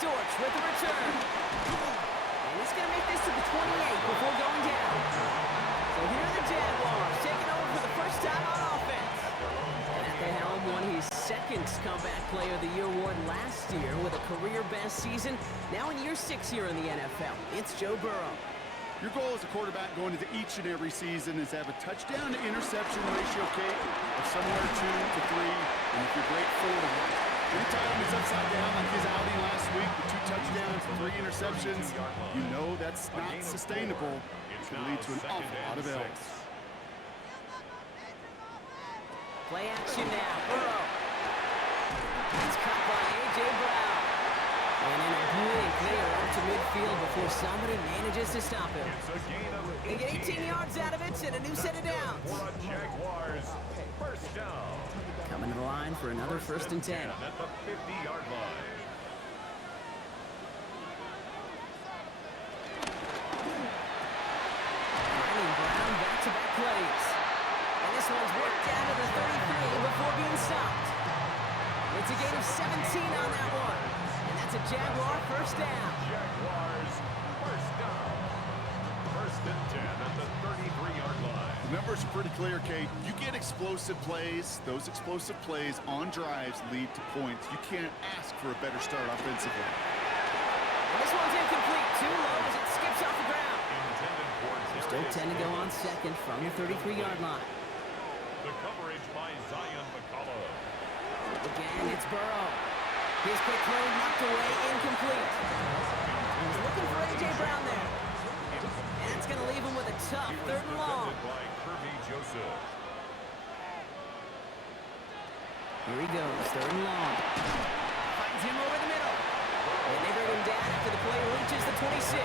Dortch with the return. And he's going to make this to the 28 before going down. So here are the Jaguars taking over for the first time on offense. And at the helm won his second comeback player of the year award last year with a career best season. Now in year 6 here in the NFL, it's Joe Burrow. Your goal as a quarterback going into each and every season is to have a touchdown to interception ratio, Kate, of somewhere 2 to 3, and if you're great, 4 to 1. Anytime it's upside down like his outing last week with 2 touchdowns and 3 interceptions, you know that's not sustainable. It can lead to an awful lot of L's. Play action now, Burrow. It's caught by A.J. Brown. And in a blink, they are up to midfield before somebody manages to stop him. They get 18 yards out of it and a new set of downs. Jaguars, first down. Coming to the line for another 1st and 10. At the 50-yard line. Finding Brown back-to-back plays. And this one's worked down to the 33 before being stopped. It's a gain of 17 on that one. And that's a Jaguar first down. Jaguars, first down. 1st and 10 at the 33-yard line. The numbers are pretty clear, Kate. You get explosive plays. Those explosive plays on drives lead to points. You can't ask for a better start offensively. And this one's incomplete. Too low as it skips off the ground. Still 10 to go on second from the 33-yard line. The coverage by Zion McCullough. Again, it's Burrow. His quick throw knocked away, incomplete. He's looking for A.J. Brown there. And it's going to leave him with a tough 3rd and long. By Kirby Joseph. Here he goes, 3rd and long. Finds him over the middle. And they bring him down after the play reaches the 26.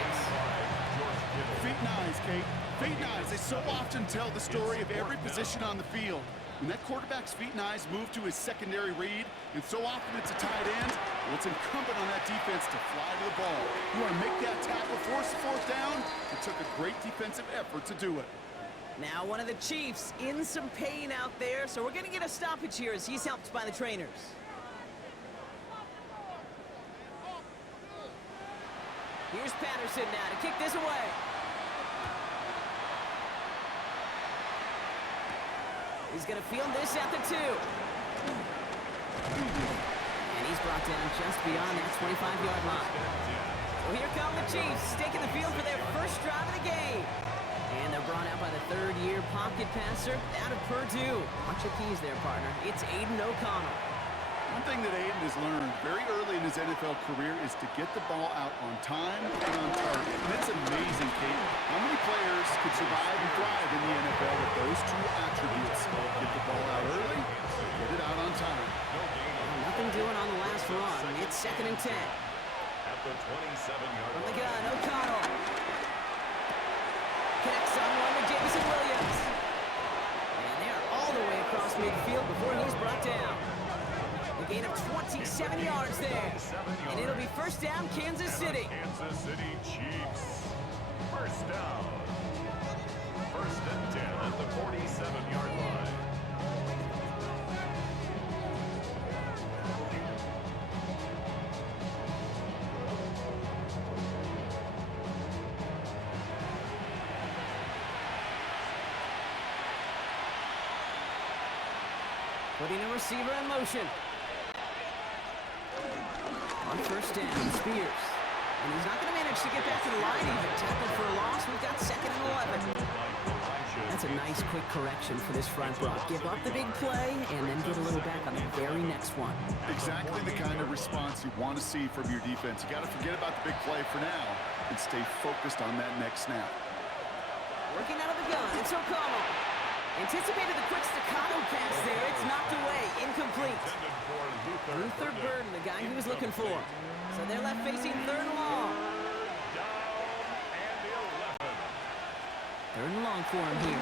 Feet and eyes, Kate. Feet and eyes. They so often tell the story of every position on the field. When that quarterback's feet and eyes move to his secondary read, and so often it's a tight end, well, it's incumbent on that defense to fly to the ball. You want to make that tackle, force the 4th down. It took a great defensive effort to do it. Now one of the Chiefs in some pain out there, so we're going to get a stoppage here as he's helped by the trainers. Here's Patterson now to kick this away. He's going to field this at the 2. And he's brought down just beyond that 25-yard line. So here come the Chiefs, taking the field for their first drive of the game. And they're brought out by the 3rd-year pocket passer out of Purdue. Watch your keys there, partner. It's Aiden O'Connell. One thing that Aiden has learned very early in his NFL career is to get the ball out on time and on target. And it's amazing, Kate, how many players could survive and thrive in the NFL with those 2 attributes. Get the ball out early, get it out on time. Nothing doing on the last run. It's 2nd and 10. At the 27-yard From the line. gun, O'Connell. Connects on one with Jameson Williams. And they're all the way across midfield before he's brought down. A gain of 27 yards there. And it'll be first down, Kansas City. Kansas City Chiefs. First down. 1st and 10 at the 47-yard line. Putting a receiver in motion. On first down, Spears. And he's not going to manage to get back to the line even. Tackled for a loss. We've got 2nd and 11. That's a nice quick correction for this front row. Give up the big play and then get a little back on the very next one. Exactly the kind of response you want to see from your defense. You got to forget about the big play for now and stay focused on that next snap. Working out of the gun, it's O'Connell. Anticipated the quick staccato pass there. It's knocked away, incomplete. Luther Burden, the guy he was looking for. So they're left facing 3rd and long. Down and 11. 3rd and long for him here.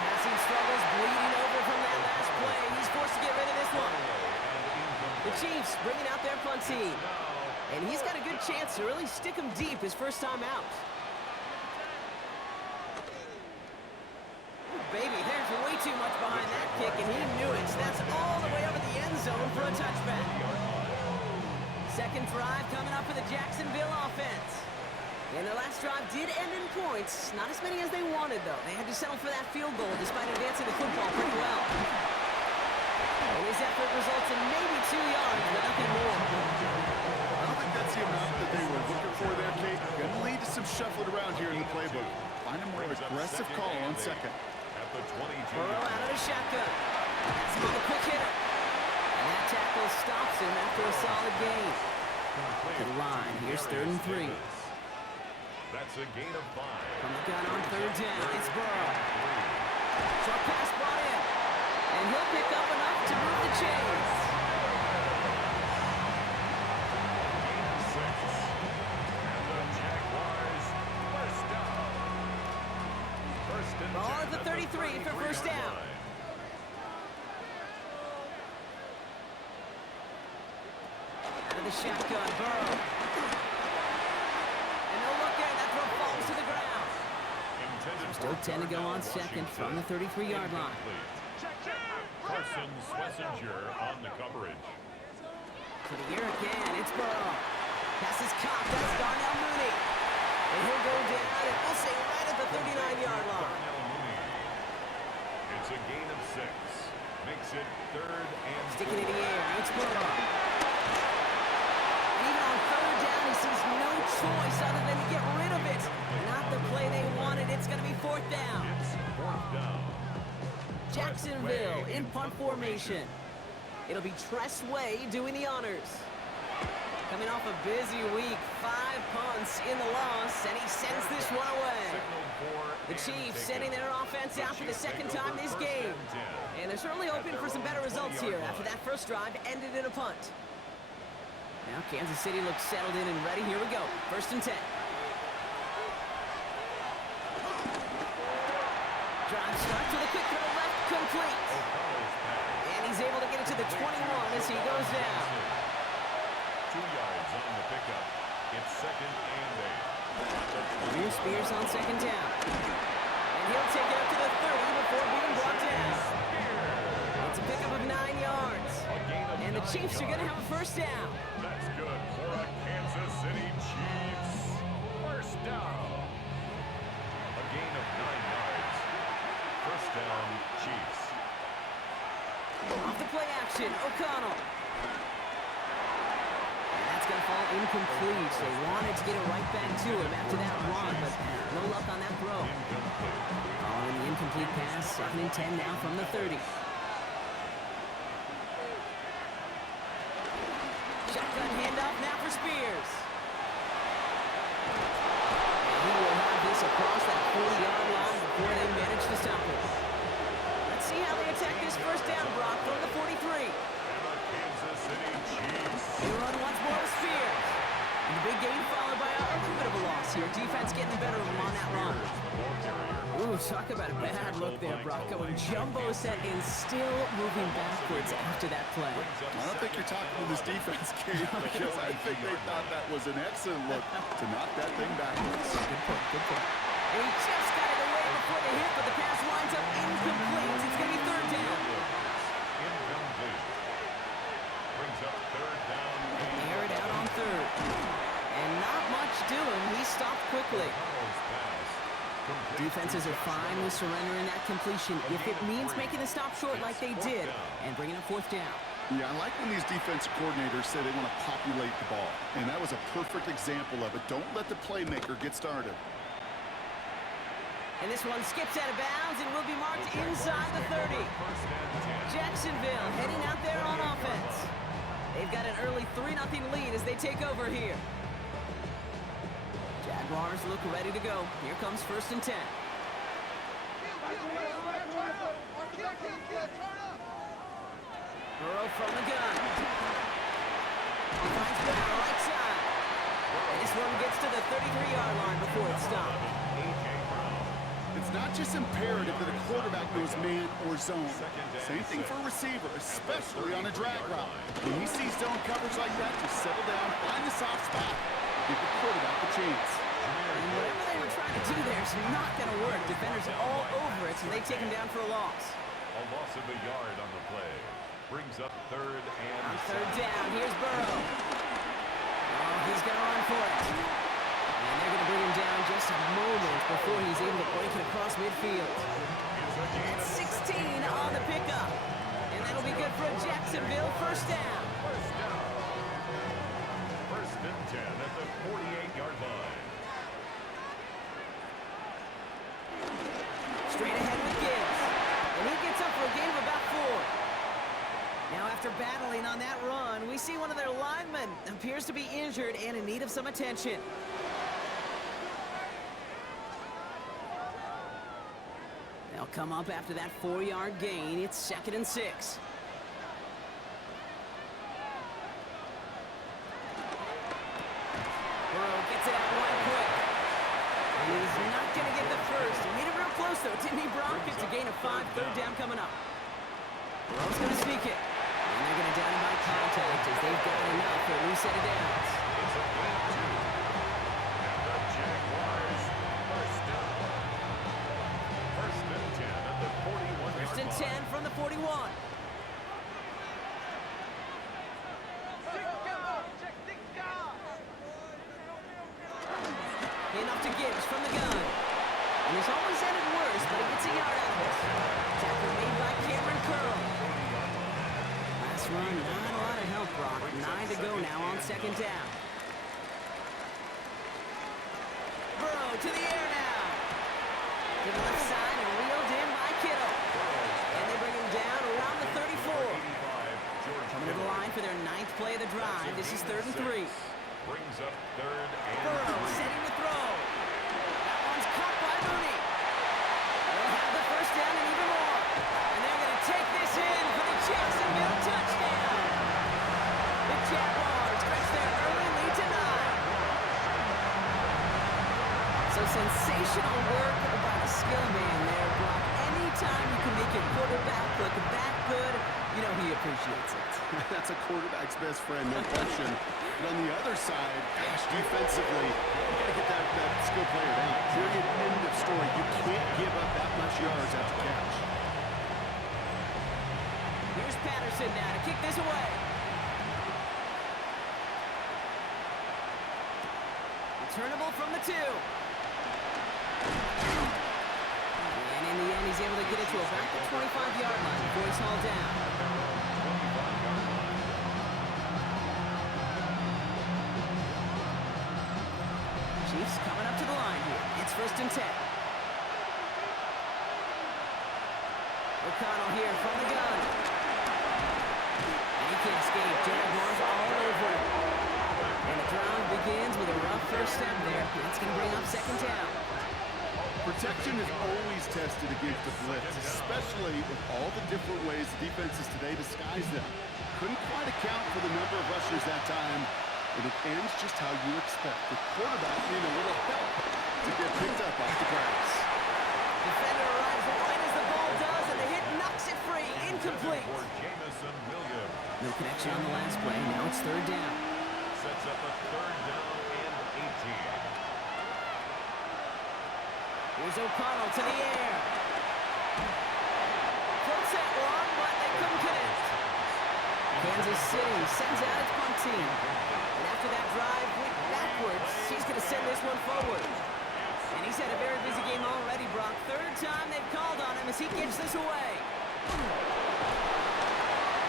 Passing struggles, bleeding over from that last play. He's forced to get rid of this one. The Chiefs bringing out their punt team. And he's got a good chance to really stick him deep his first time out. Baby, there's way too much behind that kick, and he knew it. So that's all the way over the end zone for a touchback. Second drive coming up for the Jacksonville offense. And their last drive did end in points. Not as many as they wanted, though. They had to settle for that field goal despite advancing the football pretty well. And his effort results in maybe 2 yards, but nothing more. I don't think that's the amount that they were looking for there, Kate. Going to lead to some shuffling around here in the playbook. Find a more aggressive call on second. At the 22. Burrow out of the shotgun. That's him on the quick hitter. And that tackle stops him after a solid gain. To the line. Here's 3rd and 3. That's a gain of 5. From the gun on 3rd down. It's Burrow. Short pass brought in. And he'll pick up enough to move the chains. Gain of 6. And the Jaguars first down. First and 10 Ball at the 33 for first down. Out of the shotgun, Burrow. And no look there, that throw falls to the ground. Still 10 to go on second from the 33-yard line. Carson Schlesinger on the coverage. To the air again, it's Burrow. Pass is caught, that's Darnell Mooney. And he'll go down, and we'll say right at the 39-yard line. Darnell Mooney. It's a gain of 6. Makes it 3rd and Sticking it 4. in the air, it's Burrow. And even on 3rd down, he sees no choice other than to get rid of it. Not the play they wanted, it's going to be 4th down. It's 4th down. Jacksonville in punt formation. It'll be Tress Way doing the honors. Coming off a busy week, 5 punts in the loss, and he sends this one away. The Chiefs sending their offense out for the 2nd time this game. And they're certainly hoping for some better results here after that first drive ended in a punt. Now Kansas City looks settled in and ready. Here we go. 1st and 10. Drive starts with a quick throw left, complete. And he's able to get it to the 21 as he goes down. 2 yards on the pickup. It's 2nd and 8. Here's Spears on 2nd down. And he'll take it up to the 30 before being brought down. It's a pickup of 9 yards. And the Chiefs are going to have a 1st down. That's good for a Kansas City Chiefs. 1st down. A gain of 9 yards. 1st down, Chiefs. Off the play action, O'Connell. And that's going to fall incomplete. They wanted to get it right back to him after that run, but no luck on that throw. Following the incomplete pass, 2nd and 10 now from the 30. Shotgun handoff now for Spears. And he will have this across that 40-yard line before they manage to stop it. Let's see how they attack this 1st down, Brock, from the 43. And the Kansas City Chiefs. They run once more with Spears. And the big gain followed by a little bit of a loss here. Defense getting the better of them on that run. Ooh, talk about a bad look there, Brock. Going jumbo set and still moving backwards after that play. I don't think you're talking to this defense, Kate, because I think they thought that was an excellent look to knock that thing backwards. Good point, good point. And he just got it away before the hit, but the pass winds up incomplete. It's going to be 3rd down. Incomplete. Brings up 3rd down. They air it out on 3rd. And not much doing. He stopped quickly. Defenses are fine with surrendering that completion if it means making the stop short like they did and bringing up 4th down. Yeah, I like when these defensive coordinators say they want to populate the ball. And that was a perfect example of it. Don't let the playmaker get started. And this one skips out of bounds and will be marked inside the 30. Jacksonville heading out there on offense. They've got an early 3-0 lead as they take over here. Jaguars look ready to go. Here comes 1st and 10. Burrow from the gun. He finds Brown right side. And this one gets to the 33-yard line before it's stopped. It's not just imperative that a quarterback knows man or zone. Same thing for a receiver, especially on a drag route. When he sees zone coverage like that, just settle down, find the soft spot, give the quarterback a chance. And whatever they were trying to do there is not going to work. Defenders all over it, so they take him down for a loss. A loss of a yard on the play. brings up third and On third down, here's Burrow. Oh, he's going to run for it. And they're going to bring him down just a moment before he's able to break it across midfield. That's 16 on the pickup. And that'll be good for a Jacksonville first down. First down. First and 10 at the 48-yard line. Straight ahead with Gibbs. And he gets up for a gain of about 4. Now after battling on that run, we see one of their linemen appears to be injured and in need of some attention. They'll come up after that 4-yard gain. It's 2nd and 6. Burrow gets it out wide quick. And he's not going to get the first. He made it real close, though, didn't he, Brock? It's a gain of 5, third down coming up. Burrow's going to sneak it. And they're going to down him by contact as they've got enough for a new set of downs. It's a gain of 2. And the Jaguars first down. First and 10 at the 41-yard line. First and 10 from the 41. Enough to Gibbs from the gun. And he's always ended worse, but he gets a yard out of this. Tackle made by Cameron Curl. Last run, not a lot of help, Brock. 9 to go now on 2nd down. Burrow to the air now. To the left side and reeled in by Kittle. And they bring him down around the 34. Coming to the line for their 9th play of the drive. This is 3rd and 3. Brings up third and Burrow setting the throw. That one's caught by Mooney. They'll have the first down and even more. And they're going to take this in for the Jacksonville touchdown. The Jaguars stretch their early lead to 9. So sensational work by the skill man there, Brock. Anytime you can make your quarterback look that good, you know he appreciates it. That's a quarterback's best friend, no question. But on the other side, gosh, defensively, you got to get that skill player down. Period, end of story. You can't give up that much yards after catch. Here's Patterson now to kick this away. Returnable from the 2. And in the end, he's able to get it to about the 25-yard line before he's hauled down. Chiefs coming up to the line here. It's 1st and 10. O'Connell here from the gun. And he can't escape. Jaguars all over him. And the drive begins with a rough first step there. That's going to bring up 2nd down. Protection is always tested against the blitz, especially with all the different ways the defenses today disguise them. Couldn't quite account for the number of rushers that time, and it ends just how you expect. The quarterback needing a little help to get picked up off the grass. Defender arrives right as the ball does, and the hit knocks it free. Incomplete. for Jamison Williams. No connection on the last play. Now it's 3rd down. Sets up a third down and 18. Here's O'Connell to the air. Floats that one, but they couldn't connect. Kansas City sends out its punt team. And after that drive went backwards, she's going to send this one forward. And he's had a very busy game already, Brock. 3rd time they've called on him as he gives this away.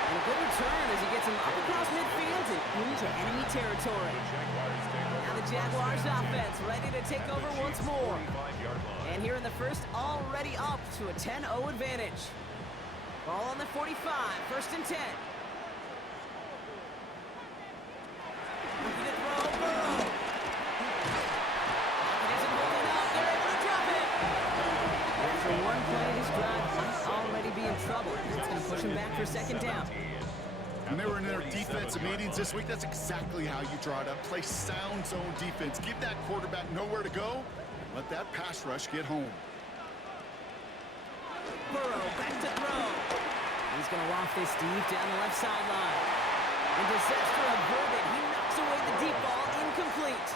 And a good return as he gets him up across midfield and into enemy territory. Now the Jaguars offense ready to take over once more. And here in the first, already up to a 10-0 advantage. Ball on the 45, 1st and 10. Looking to throw, Burrow. He isn't holding up, they're able to drop it. After one play, this drive might already be in trouble. It's going to push him back for 2nd down. When they were in their defensive meetings this week, that's exactly how you draw it up. Play sound zone defense. Give that quarterback nowhere to go. Let that pass rush get home. Burrow back to throw. He's going to waft this deep down the left sideline. And disaster averted. He knocks away the deep ball, incomplete.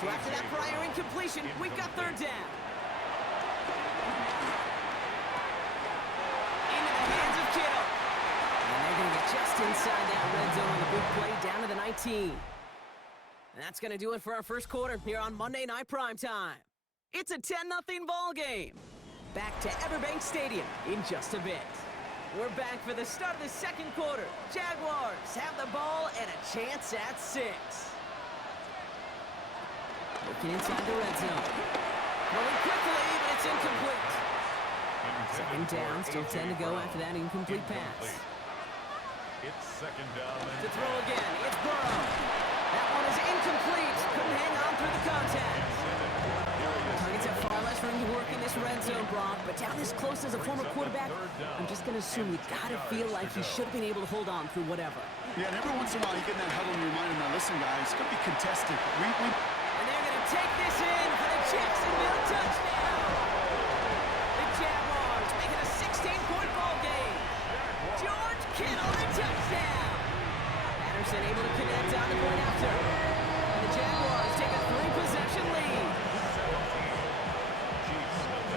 So after that prior incompletion, we've got 3rd down. Into the hands of Kittle. And just inside that red zone on the big play, down to the 19. And that's going to do it for our first quarter here on Monday Night Primetime. It's a 10-0 ball game. Back to Everbank Stadium in just a bit. We're back for the start of the second quarter. Jaguars have the ball and a chance at 6. Looking inside the red zone. Throwing quickly, but it's incomplete. Second down, still 10 to go after that incomplete pass. It's second down. To throw again, it's Burrow. That one is incomplete. Couldn't hang on through the contact. Targets have far less room to work in this red zone, Brock, but down this close as a former quarterback, I'm just going to assume you got to feel like he should have been able to hold on through whatever. Yeah, and every once in a while you get in that huddle in your mind, and now listen, guys, it's going to be contested. And they're going to take this in for the Jacksonville touchdown. The Jaguars make it a 16-point ball game. George Kittle, the touchdown. Patterson able to connect on the point after. And the Jaguars take a 3-possession lead.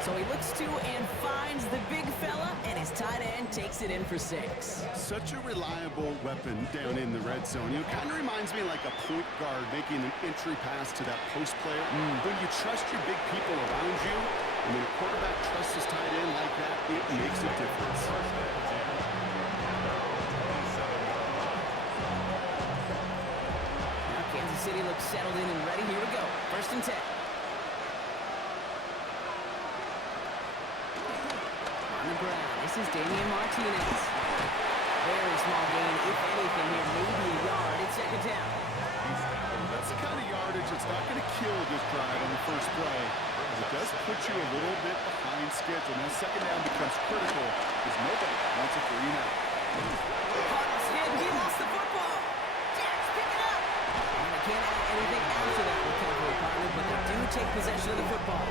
So he looks to and finds the big fella, and his tight end takes it in for 6. Such a reliable weapon down in the red zone. You know, kind of reminds me like a point guard making an entry pass to that post player. When you trust your big people around you, and when a quarterback trusts his tight end like that, it makes a difference. Now Kansas City looks settled in and ready. Here we go. 1st and 10. On the ground, this is Damian Martinez. Very small gain, if anything here, maybe a yard. It's second down. That's the kind of yardage that's not going to kill this drive on the first play. It does put you a little bit behind schedule. Now second down becomes critical because nobody wants a 3 and out. Cardinals hit, he lost the football. Jacks pick it up. And they can't add anything after that recovery, partner, but they do take possession of the football.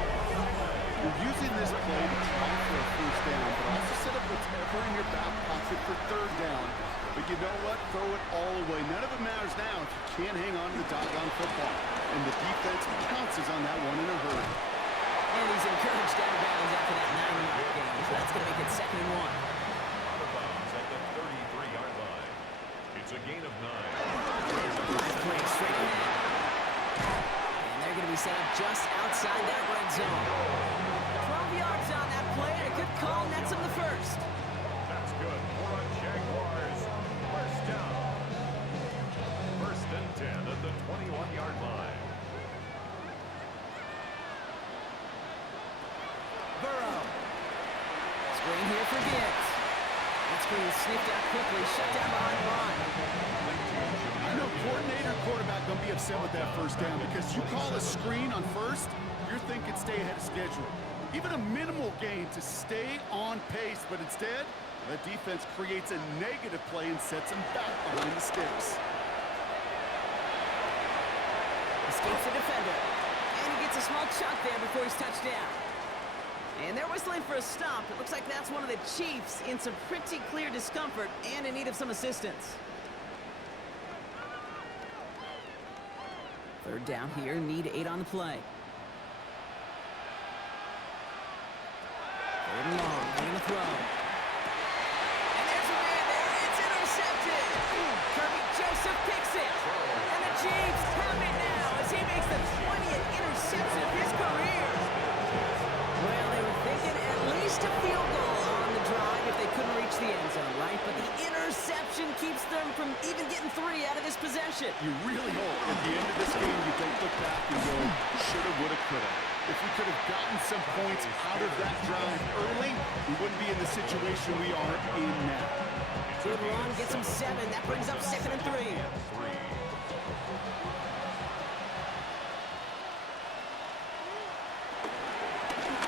You're using this play to try for a first down, but also set up whatever in your back pocket for 3rd down. But you know what? Throw it all away. None of it matters now if you can't hang on to the doggone football. And the defense pounces on that one in a hurry. And he's encouraged out of bounds after that 9-yard gain, so that's going to make it 2nd and 1. Out of bounds at the 33-yard line. It's a gain of 9. Nice play straight ahead. And they're going to be set up just outside that red zone. 12 yards on that play, and a good call nets him the first. That's good for a Jaguars. First down. 1st and 10 at the 21-yard line. Burrow. Screen here for Gibbs. That screen sniffed out quickly, shut down behind the line. I know coordinator, quarterback don't be upset with that first down because you call a screen on first, you're thinking stay ahead of schedule. Even a minimal gain to stay on pace, but instead, the defense creates a negative play and sets them back behind the sticks. Escapes the defender. And he gets a small chunk there before he's touched down. And they're whistling for a stop. It looks like that's one of the Chiefs in some pretty clear discomfort and in need of some assistance. 3rd down here, need 8 on the play. 3rd and long, they're going to throw. And there's a man there, it's intercepted. Kirby Joseph picks it. And the Chiefs have it now as he makes the 20th interception of his career. Well, they were thinking at least a field goal on the drive if they couldn't reach the end zone, right? But the interception keeps them from even getting 3 out of this possession. You really hope at the end of this game you don't look back and go, shoulda, woulda, coulda. If we could have gotten some points out of that drive early, we wouldn't be in the situation we are in now. Good run, gets him 7. That brings up 2nd and 3.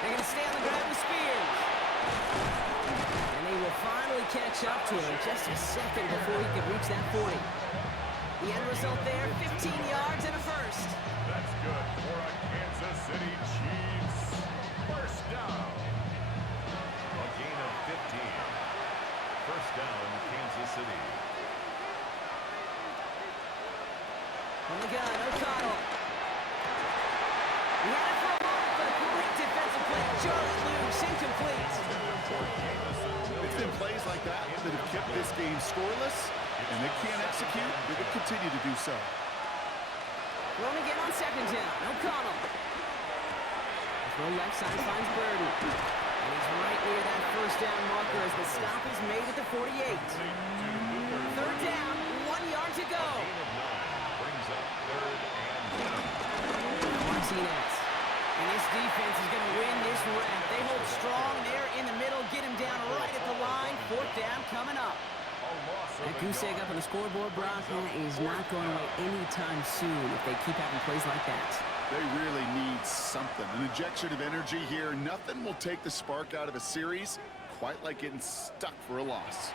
They're going to stay on the ground with Spears. And they will finally catch up to him just a second before he could reach that 40. The end result there, 15 yards and a first. That's good for a Kansas City Chiefs. First down. A gain of 15. First down, Kansas City. On the gun, O'Connell. He had it for a moment, but a great defensive play. Charlie loose, incomplete. It's been plays like that that have kept this game scoreless, and they can't execute, they will continue to do so. Thrown again on second down. O'Connell. Throw left side finds Burden. And he's right near that first down marker as the stop is made at the 48. Third down, 1 yard to go. Brings up third and 1. Martinez. And this defense is going to win this round. They hold strong there in the middle, get him down right at the line. Fourth down coming up. That goose egg up on the scoreboard, Brock, is not going away anytime soon if they keep having plays like that. They really need something. An injection of energy here. Nothing will take the spark out of a series quite like getting stuck for a loss.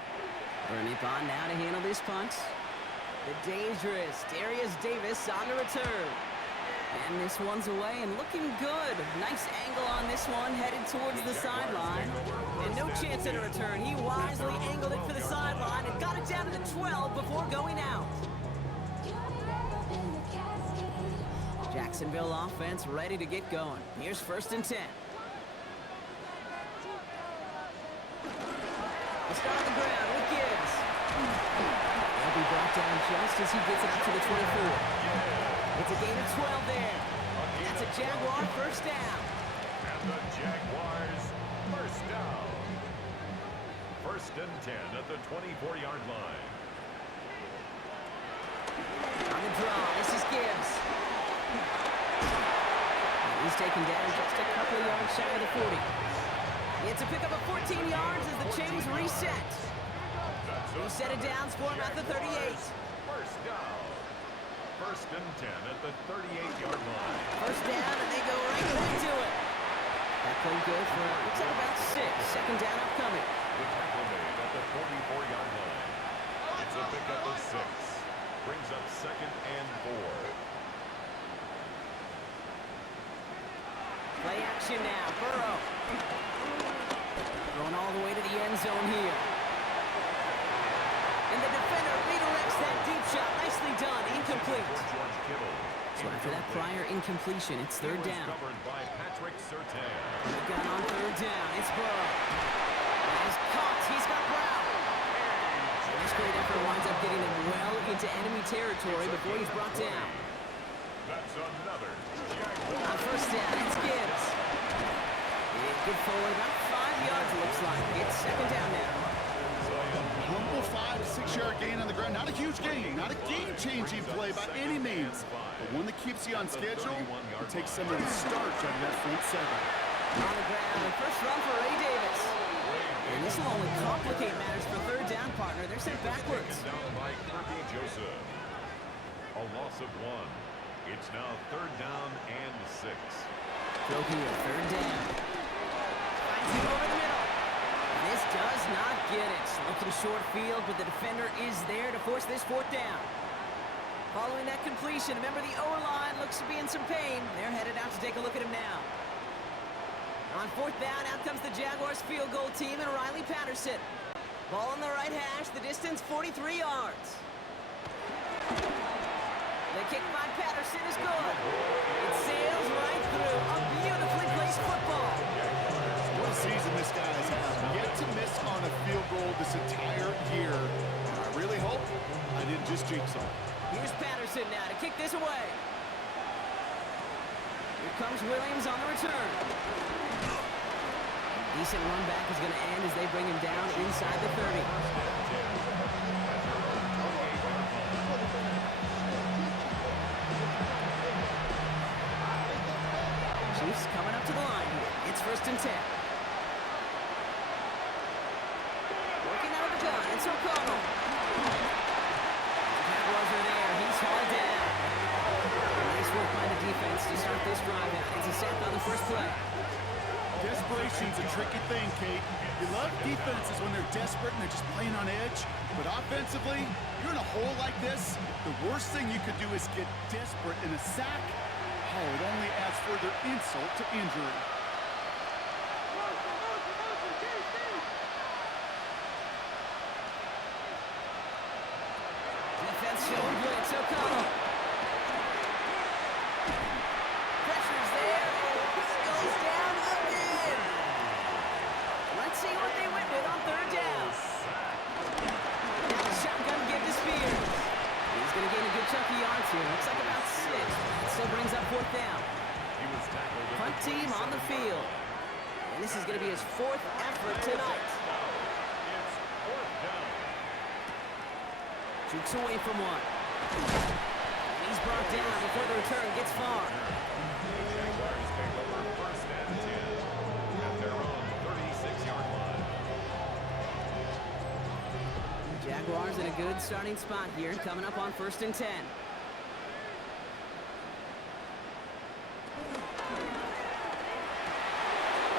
Bring it on now to handle this punt. The dangerous Darius Davis on the return. And this one's away and looking good. Nice angle on this one, headed towards the sideline. And no chance at a return. He wisely angled it for the sideline and got it down to the 12 before going out. Jacksonville offense ready to get going. Here's 1st and 10. We'll start on the ground with Gibbs. He'll be brought down just as he gets out to the 24. It's a gain of 12 there. That's a Jaguar first down. And the Jaguars first down. 1st and 10 at the 24-yard line. On the draw, this is Gibbs. He's taken down just a couple yards shy of the 40. It's a pickup of 14 yards as the chains reset. He set it down for him at the 38. First down. 1st and 10 at the 38-yard line. First down, and they go right back to it. That played good for, looks like about 6. Second down upcoming. The tackle made at the 44-yard line. It's a pickup of 6. Brings up 2nd and 4. Play action now. Burrow. Going all the way to the end zone here. And the defender redirects that deep shot. Nicely done. Incomplete. So after that prior incompletion, it's 3rd down. Covered by Patrick Surtain. They've got on 3rd down. It's Burrow. He's caught. He's got Brown. And this great effort winds up getting him well into enemy territory before he's brought down. That's another Jaguar. On 1st down, it's Gibbs. Good forward, about 5 yards it looks like. It's 2nd down now. Humble 5 to 6 yard gain on the ground. Not a huge gain, not a game-changing play by any means, but one that keeps you on schedule and takes some of the starch out of that front 7. On the ground, the first run for Ray Davis. And this will only complicate matters for 3rd down, partner. They're sent backwards. Down by Kirby Joseph. A loss of 1. It's now 3rd down and 6. Throw here, 3rd down. Finds him over the middle. And this does not get it. Looking short field, but the defender is there to force this 4th down. Following that completion, remember the O-line looks to be in some pain. They're headed out to take a look at him now. On 4th down, out comes the Jaguars field goal team and Riley Patterson. Ball on the right hash, the distance 43 yards. The kick by Patterson is good. It sails right through. A beautifully placed football. What a season this guy has had. Yet to miss on a field goal this entire year. I really hope I didn't just jinx him. Here's Patterson now to kick this away. Here comes Williams on the return. Decent run back is going to end as they bring him down inside the 30. Chiefs coming up to the line here. It's 1st and 10. Working out of the gun. It's O'Connell. Jaguars are there. He's hauled down. Nice work by the defense to start this drive out. It's a sack on the first play. Desperation's a tricky thing, Kate. You love defenses when they're desperate and they're just playing on edge. But offensively, you're in a hole like this, the worst thing you could do is get desperate in a sack. Oh, it only adds further insult to injury. Defense showing blitz. O'Connell. Pressure's there. He goes down again. Let's see what they went with on 3rd down. Now the shotgun give to team on the field. And this is going to be his 4th effort tonight. It's 4th down. Jukes away from one. And he's brought down before the return gets far. The Jaguars take over 1st and 10 at their own 36-yard line. Jaguars in a good starting spot here, coming up on 1st and 10.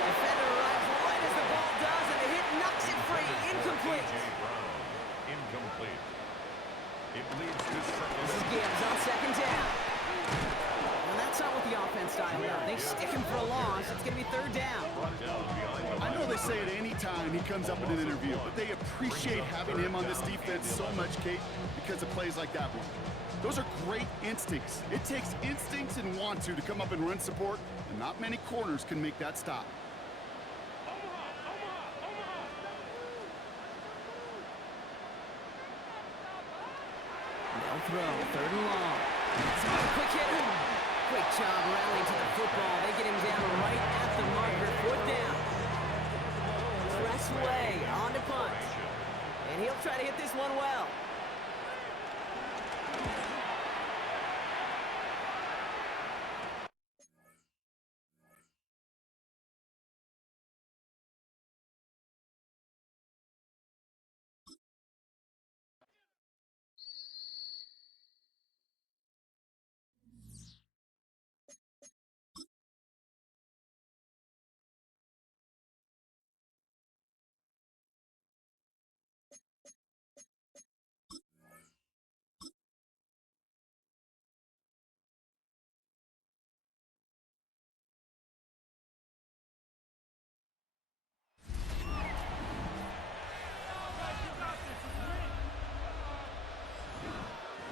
Defender arrives right as the ball does, and the hit knocks it free. Incomplete. A.J. Brown, incomplete. It leads to This is Gibbs on 2nd down. Well, that's not what the offense style is. They stick him for a loss. It's going to be 3rd down. I know they say it any time he comes up in an interview, but they appreciate having him on this defense so much, Kate, because of plays like that one. Those are great instincts. It takes instincts and want to come up and run support, and not many corners can make that stop. They'll throw, 3rd and long. Quick hit. Great job rallying to the football. They get him down right at the marker. 4th down. Press away, on to punt. And he'll try to hit this one well.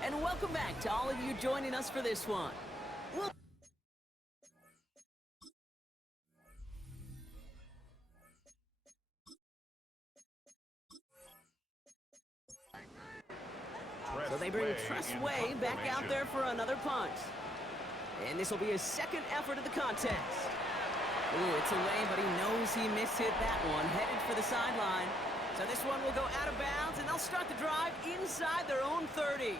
And welcome back to all of you joining us for this one. So they bring Tressway back out there for another punt. And this will be his 2nd effort of the contest. Ooh, it's away, but he knows he mishit that one. Headed for the sideline. So this one will go out of bounds, and they'll start the drive inside their own 30.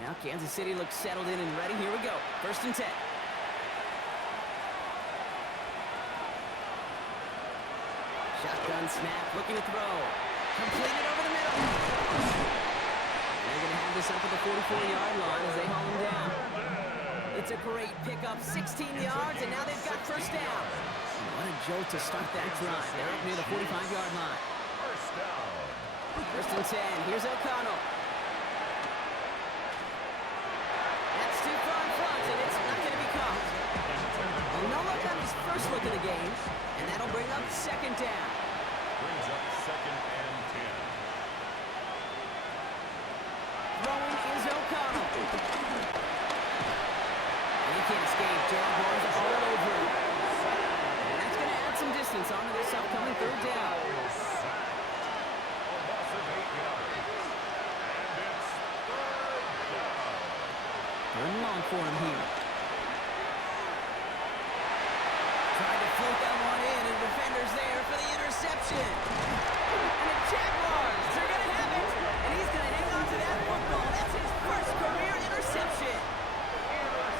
Now Kansas City looks settled in and ready. Here we go. 1st and 10. Shotgun snap, looking to throw. Completed over the middle. And they're going to have this up at the 44-yard line as they haul him down. It's a great pickup, 16 yards, and now they've got 1st down. What a jolt to start that drive. They're up near the 45-yard line. 1st down. 1st and 10. Here's O'Connell. That's too far in front, and it's not going to be caught. Well, no look on his first look of the game, and that'll bring up 2nd down. Brings up 2nd and 10. Throwing is O'Connell. And he can't escape. Jaguars all over him. And that's going to add some distance onto this upcoming 3rd down. Third and long for him here. Tried to float that one in, and the defender's there for the interception. And the Jaguars are going to have it, and he's going to hang on to that football. That's his 1st career interception.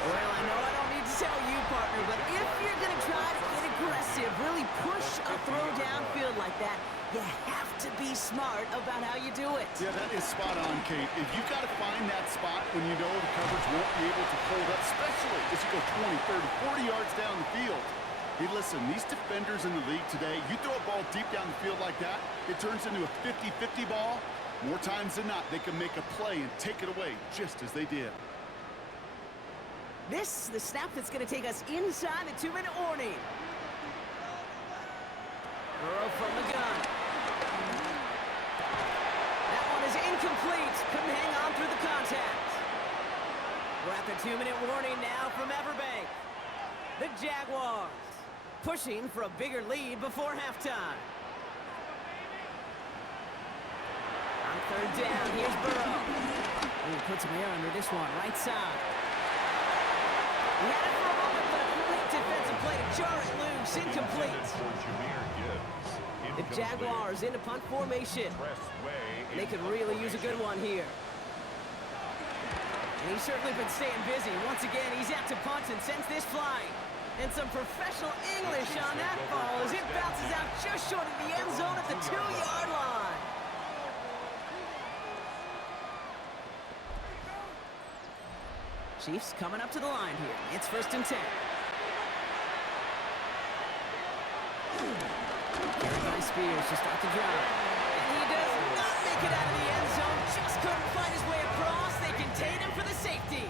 Well, I know I don't need to tell you, partner, but if you're going to try to get aggressive, really push a throw downfield like that, you have to be smart about how you do it. Yeah, that is spot on, Kate. If you've got to find that spot when you know the coverage won't be able to hold up, especially as you go 20, 30, 40 yards down the field. Hey, listen, these defenders in the league today, you throw a ball deep down the field like that, it turns into a 50-50 ball. More times than not, they can make a play and take it away just as they did. This, the snap that's going to take us inside the 2-minute warning. Burrow from the gun. That one is incomplete. Couldn't hang on through the contact. We're at the 2-minute warning now from Everbank. The Jaguars pushing for a bigger lead before halftime. On 3rd down, here's Burrow. Ooh, puts some air under this this one, right side. He had it for a moment, but a great defensive play to jar it loose. Incomplete. The Jaguars into punt formation. And they could really use a good one here. And he's certainly been staying busy. Once again, he's out to punt and sends this flying. And some professional English on that ball as it bounces out just short of the end zone at the 2-yard line. Chiefs coming up to the line here. It's 1st and 10. Carried by Spears to start the drive. And he does not make it out of the end zone. Just couldn't find his way across. They contain him for the safety.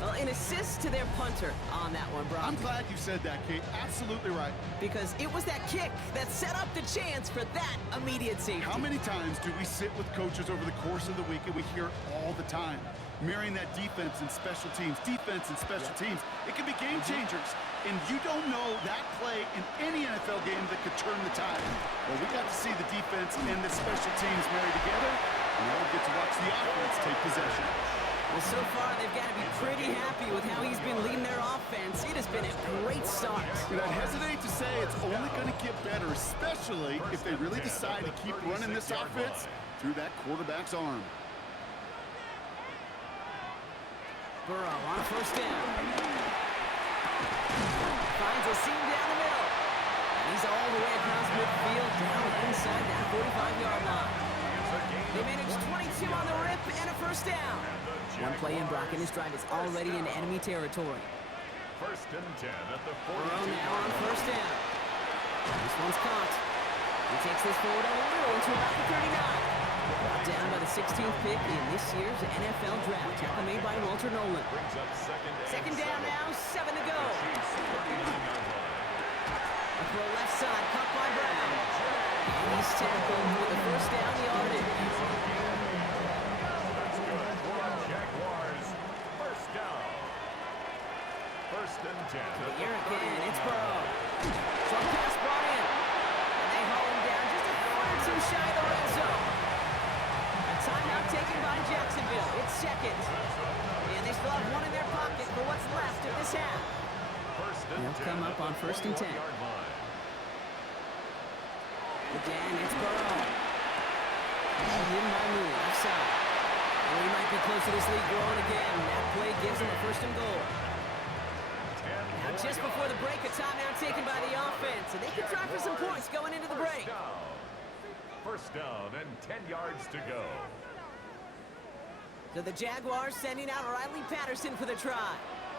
Well, an assist to their punter on that one, Brock. I'm glad you said that, Kate. Absolutely right. Because it was that kick that set up the chance for that immediate safety. How many times do we sit with coaches over the course of the week and we hear it all the time? Marrying that defense and special teams, teams. It can be game changers. And you don't know that play in any NFL game that could turn the tide. Well, we got to see the defense and the special teams marry together. And now we get to watch the offense take possession. Well, so far, they've got to be pretty happy with how he's been leading their offense. It has been a great start. And I hesitate to say it's only going to get better, especially if they really decide to keep running this offense through that quarterback's arm. Burrow on 1st down. Finds a seam down the middle. And he's all the way across midfield down inside that 45-yard line. They managed 22 on the rip and a 1st down. One play in, Brock, and his drive is already in enemy territory. 1st and 10 at the 42. Burrow now on 1st down. This one's caught. He takes this forward a little into about the 39. Brought down by the 16th pick in this year's NFL draft. Tackle made by Walter Nolan. Brings up 2nd down now, 7 to go. A throw left side, caught by Brown. And he's tackled for the 1st down yardage. That's good for Jaguars. 1st down. 1st and 10. Here again, it's Burrow. Short pass brought in. And they haul him down just a foot or two shy of the red zone. A timeout taken by Jacksonville. It's 2nd. And they still have one in their pocket for what's left of this half. They'll come up on 1st and 10. Again, it's Burrow. In by Moon, offside. Well, he might be close to this league growing again. That play gives him a 1st and goal. Now, just before the break, a timeout taken by the offense, and they can try for some points going into the break. 1st down and 10 yards to go. So the Jaguars sending out Riley Patterson for the try.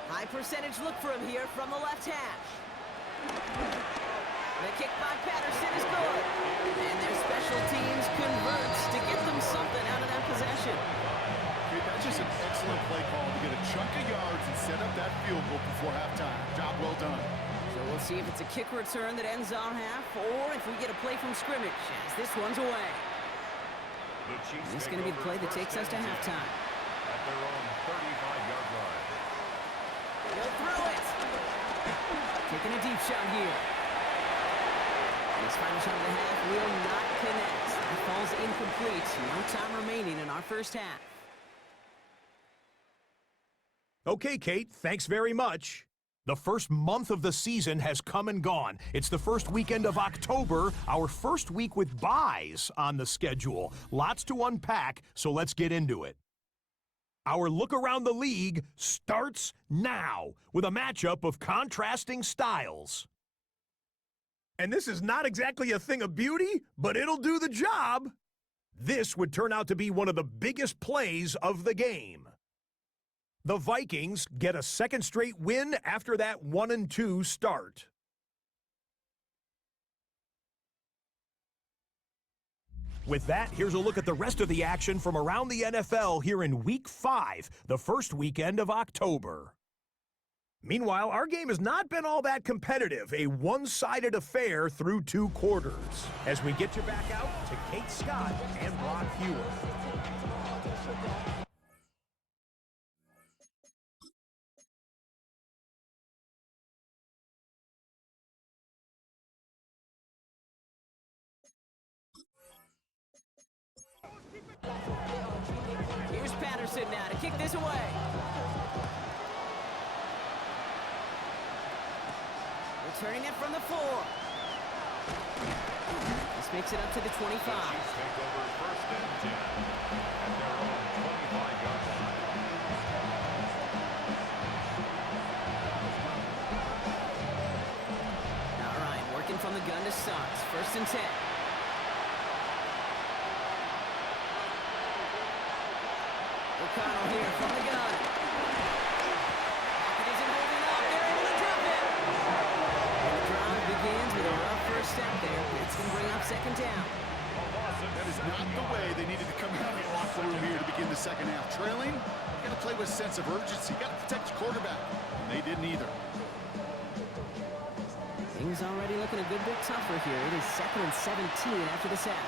High percentage look for him here from the left hash. The kick by Patterson is good. And their special teams converts to get them something out of that possession. Okay, that's just an excellent play call to get a chunk of yards and set up that field goal before halftime. Job well done. So we'll see if it's a kick return that ends our half, or if we get a play from scrimmage as this one's away. This is going to be the play that takes us to halftime. At their own 35-yard line. He'll throw it. Taking a deep shot here. His final shot of the half will not connect. That falls incomplete. No time remaining in our 1st half. Okay, Kate, thanks very much. The first month of the season has come and gone. It's the first weekend of October, our first week with byes on the schedule. Lots to unpack, so let's get into it. Our look around the league starts now with a matchup of contrasting styles. And this is not exactly a thing of beauty, but it'll do the job. This would turn out to be one of the biggest plays of the game. The Vikings get a 2nd straight win after that 1-2 start. With that, here's a look at the rest of the action from around the NFL here in Week 5, the first weekend of October. Meanwhile, our game has not been all that competitive, a one-sided affair through 2 quarters. As we get you back out to Kate Scott and Brock Hewitt. Here's Patterson now to kick this away. Returning it from the 4. This makes it up to the 25. Chiefs take over 1st and 10 at their own 25-yard line. All right, working from the gun to start. 1st and 10. O'Connell here from the gun. It isn't holding up. They're able to drop it. And the drive begins with a rough first step there. It's going to bring up 2nd down. That is not the way they needed to come out of the locker room here to begin the second half. Trailing, you got to play with a sense of urgency. You got to protect your quarterback. And they didn't either. Things already looking a good bit tougher here. It is 2nd and 17 after the sack.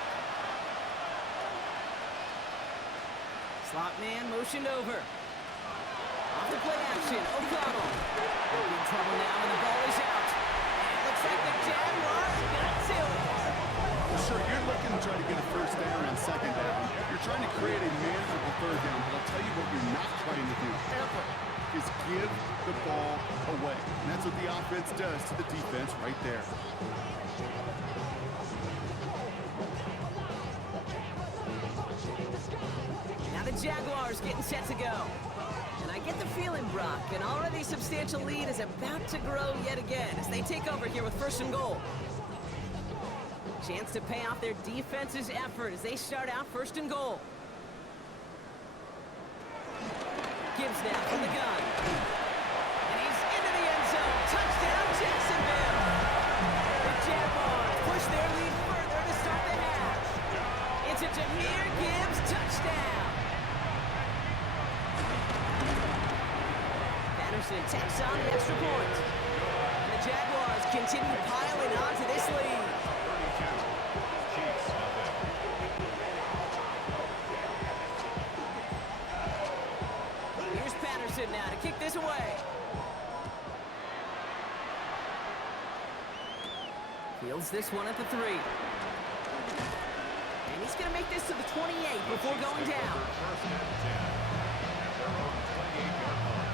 Slot man motioned over. Off the play action, O'Connell. In trouble now, and the ball is out. And it looks like the Jaguars got to it. Sure, you're looking to try to get a 1st down and 2nd down. You're trying to create a manageable 3rd down, but I'll tell you what you're not trying to do ever is give the ball away. And that's what the offense does to the defense right there. Now the Jaguars getting set to go. And I get the feeling, Brock, an already substantial lead is about to grow yet again as they take over here with 1st and goal. Chance to pay off their defense's effort as they start out 1st and goal. Gibbs now from the gun. And he's into the end zone. Touchdown, Jacksonville. The Jaguars push their lead further to start the half. It's a Jahmyr Gibbs touchdown. Patterson tacks on the extra point. And the Jaguars continue piling on to this lead. Chiefs nothing. Here's Patterson now to kick this away. Fields this one at the 3. And he's going to make this to the 28 before going down. 1st and 10 at their own 28-yard line.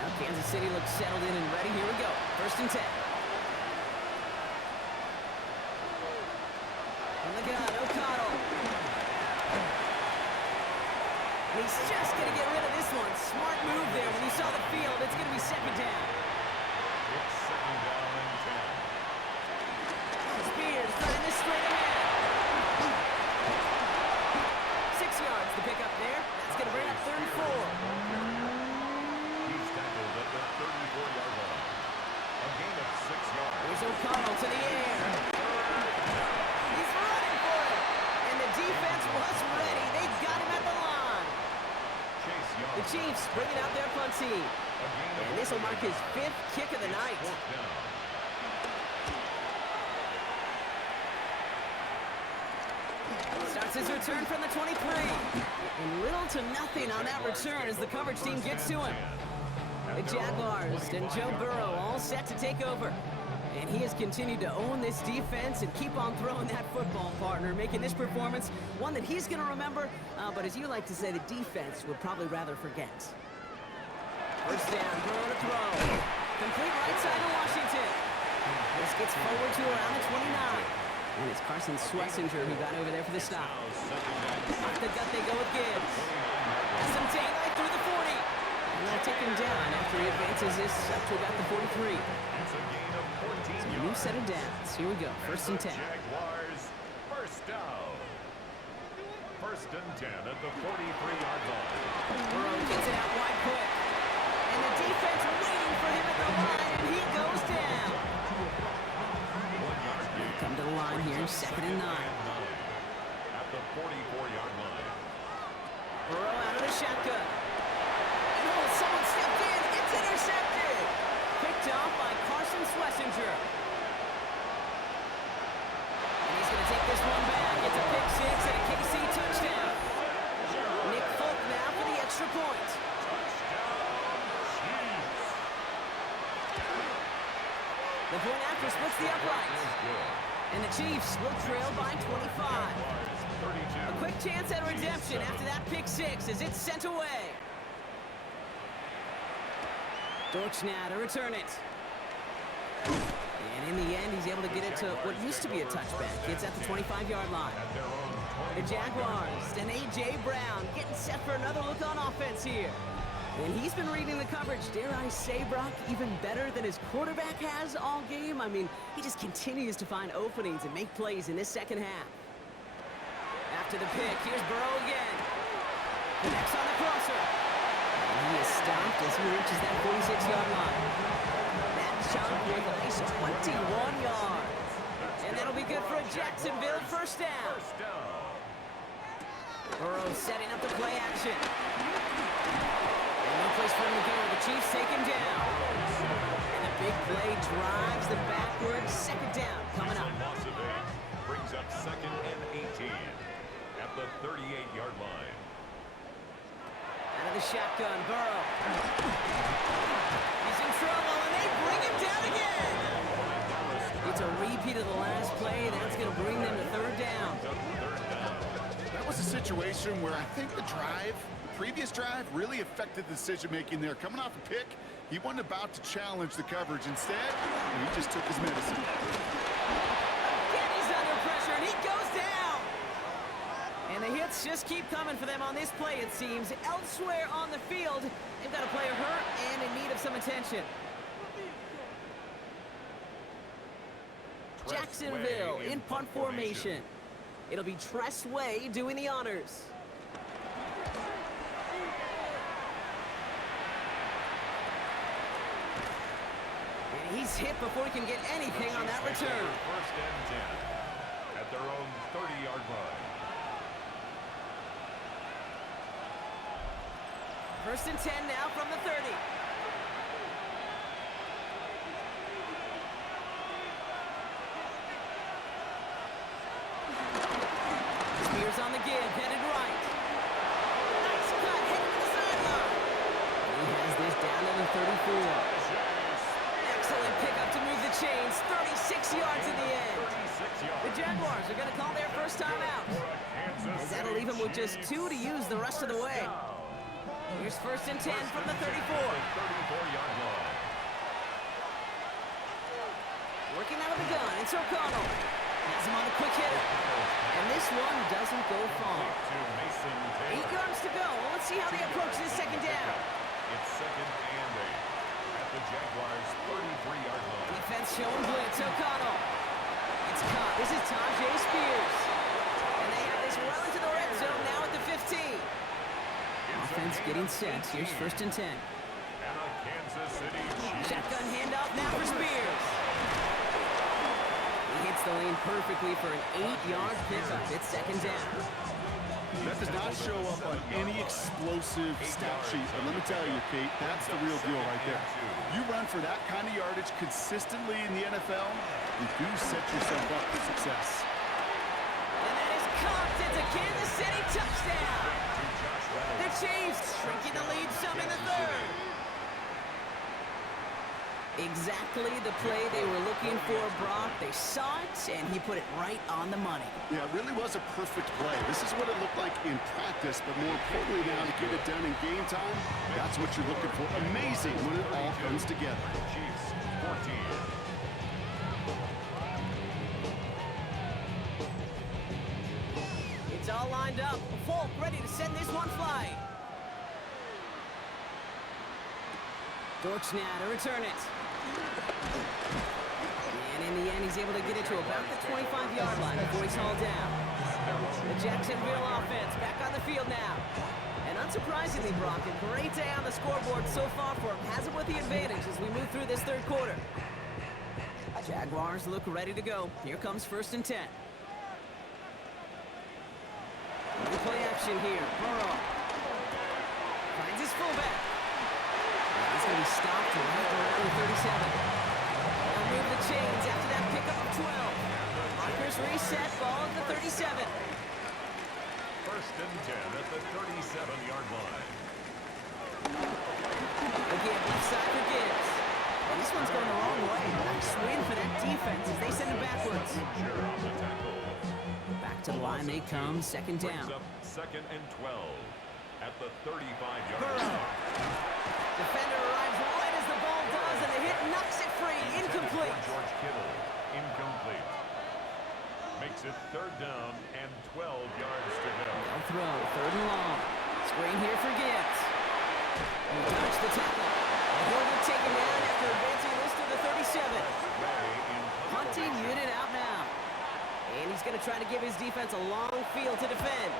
Now Kansas City looks settled in and ready. Here we go. 1st and 10. From the gun, O'Connell. And he's just going to get rid of this one. Smart move there when you saw the field. It's going to be 2nd down. It's 2nd down and 10. Spears throwing this straight ahead. 6 yards to pick up there. That's going to bring up 3rd and 4. He's tackled at the 34-yard line. A gain of 6 yards. Here's O'Connell to the air. He's running for it. And the defense was ready. They got him at the line. Chase Young. The Chiefs bringing out their punt team. And this will mark his 5th kick of the night. Starts his return from the 23. And little to nothing on that return as the coverage team gets to him. The Jaguars and Joe Burrow all set to take over. And he has continued to own this defense and keep on throwing that football, partner, making this performance one that he's going to remember, but as you like to say, the defense would probably rather forget. 1st down, Burrow to throw. Complete right side to Washington. This gets forward to around the 29. And it's Carson Schlesinger who got over there for the stop. Off the gut they go with Gibbs. Has some daylight through the 40. And they'll take him down after he advances this up to about the 43. It's a gain of 14 A new set of downs. Here we go. 1st and 10. Jaguars, 1st down. 1st and 10 at the 43-yard line. Burrow gets it out wide quick. And the defense waiting for him at the line, and he goes down. 1-yard gain. Come to the line here, 2nd and 9. At the 44-yard line. Burrow out of the shotgun. And oh, someone stepped in. It's intercepted. Picked off by Carson Schlesinger. And he's going to take this one back. It's a pick 6 and a KC touchdown. Nick Folk now for the extra point. The point after splits the uprights. And the Chiefs will trail by 25. A quick chance at redemption after that pick six as it's sent away. Dortch now to return it. And in the end, he's able to get it to what used to be a touchback. It's at the 25-yard line. The Jaguars and A.J. Brown getting set for another look on offense here. And he's been reading the coverage, dare I say, Brock, even better than his quarterback has all game. I mean, he just continues to find openings and make plays in this second half. After the pick, here's Burrow again. Connects on the crosser. And he is stopped as he reaches that 46-yard line. That chunk with a nice 21 yards. And that'll be good for a Jacksonville first down. Burrow setting up the play action. No place for him to go. The Chiefs take him down. And the big play drives them backwards. Second down coming up. Loss of 8 brings up 2nd and 18 at the 38-yard line. Out of the shotgun, Burrow. He's in trouble, and they bring him down again. It's a repeat of the last play. That's going to bring them to third down. That was a situation where I think the previous drive really affected the decision-making there. Coming off a pick, he wasn't about to challenge the coverage. Instead, he just took his medicine. Again, he's under pressure, and he goes down. And the hits just keep coming for them on this play, it seems. Elsewhere on the field, they've got a player hurt and in need of some attention. Jacksonville in punt formation. It'll be Tress Way doing the honors. And he's hit before he can get anything on that return. First and 10 at their own 30-yard line. First and 10 now from the 30. Spears on the give, headed right. Nice cut, headed to the sideline. He has this down to the 34. Excellent pickup to move the chains. 36 yards in the end. The Jaguars are going to call their first time out. As that'll leave them with just 2 to use the rest of the way. Here's first and 10 from the 34. 34-yard line. Working out of the gun, it's O'Connell. Has him on a quick hitter. And this one doesn't go far. 8 yards to go. Well, let's see how they approach this second down. It's 2nd and 8 at the Jaguars' 33-yard line. Defense showing blitz. O'Connell. It's caught. This is Tajay Spears. And they have this well into the red zone now at the 15. Offense getting set. Here's first and 10. And a Kansas City Chiefs. Shotgun handoff now for Spears. He hits the lane perfectly for an 8-yard pickup. It's second down. That does not show up on any explosive stat sheet. But let me tell you, Kate, that's the real deal right there. You run for that kind of yardage consistently in the NFL, you do set yourself up for success. And that is caught. It's a Kansas City touchdown. The Chiefs shrinking the lead some in the third. Exactly the play they were looking for, Brock. They saw it, and he put it right on the money. Yeah, it really was a perfect play. This is what it looked like in practice, but more importantly now to get it done in game time, that's what you're looking for. Amazing when it all comes together. Chiefs 14. It's all lined up. Folk ready to send this one flying. Dortch now to return it. And in the end, he's able to get it to about the 25-yard line before he's hauled down. The Jacksonville offense back on the field now. And unsurprisingly, Brock, a great day on the scoreboard so far for him. Has him with the advantage as we move through this third quarter. Jaguars look ready to go. Here comes first and 10. The play action here. Burrow finds his fullback. He's going to be stopped right around the 37. They'll move the chains after that pickup of 12. Markers reset, ball at the 37. First and 10 at the 37-yard line. Again, left side for Gibbs. And this one's going the wrong way. Nice win for that defense as they send him backwards. Back to the line they come, second down. Second and 12 at the 35-yard Burrow. line. Defender arrives right as the ball does, and the hit knocks it free. Incomplete. George Kittle, incomplete. Makes it third down and 12 yards to go. They'll throw, third and long. Screen here for Gibbs. He dodged the tackle. And he'll be taken down after advancing this to the 37. Hunting unit out now. And he's going to try to give his defense a long field to defend.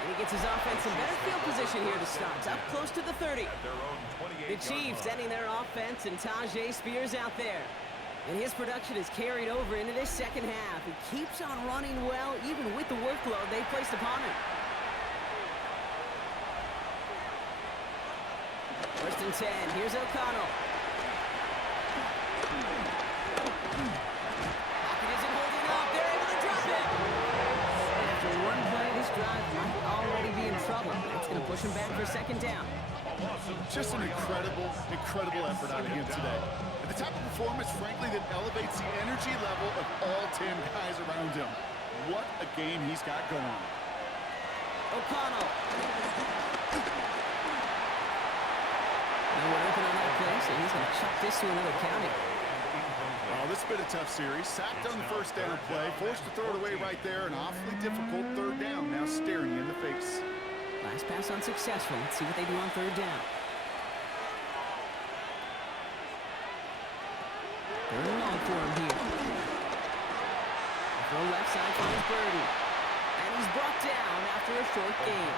And he gets his offense in better field position here to start. Up close to the 30. The Chiefs ending their offense, and Tajay Spears out there. And his production is carried over into this second half. He keeps on running well, even with the workload they placed upon him. First and 10. Here's O'Connell. Pocket isn't holding up. They're able to drop it. And after one play, this drive might already be in trouble. That's going to push him back for second down. Just an incredible effort out of him today. And the type of performance, frankly, that elevates the energy level of all 10 guys around him. What a game he's got going. O'Connell. No one open on that play, so he's going to chuck this to another county. Oh, this has been a tough series. Sacked on the first down play, forced to throw it away right there. An awfully difficult third down, now staring you in the face. Last pass unsuccessful. Let's see what they do on third down. Third and long for him here. Throw left side finds Burden. And he's brought down after a short gain.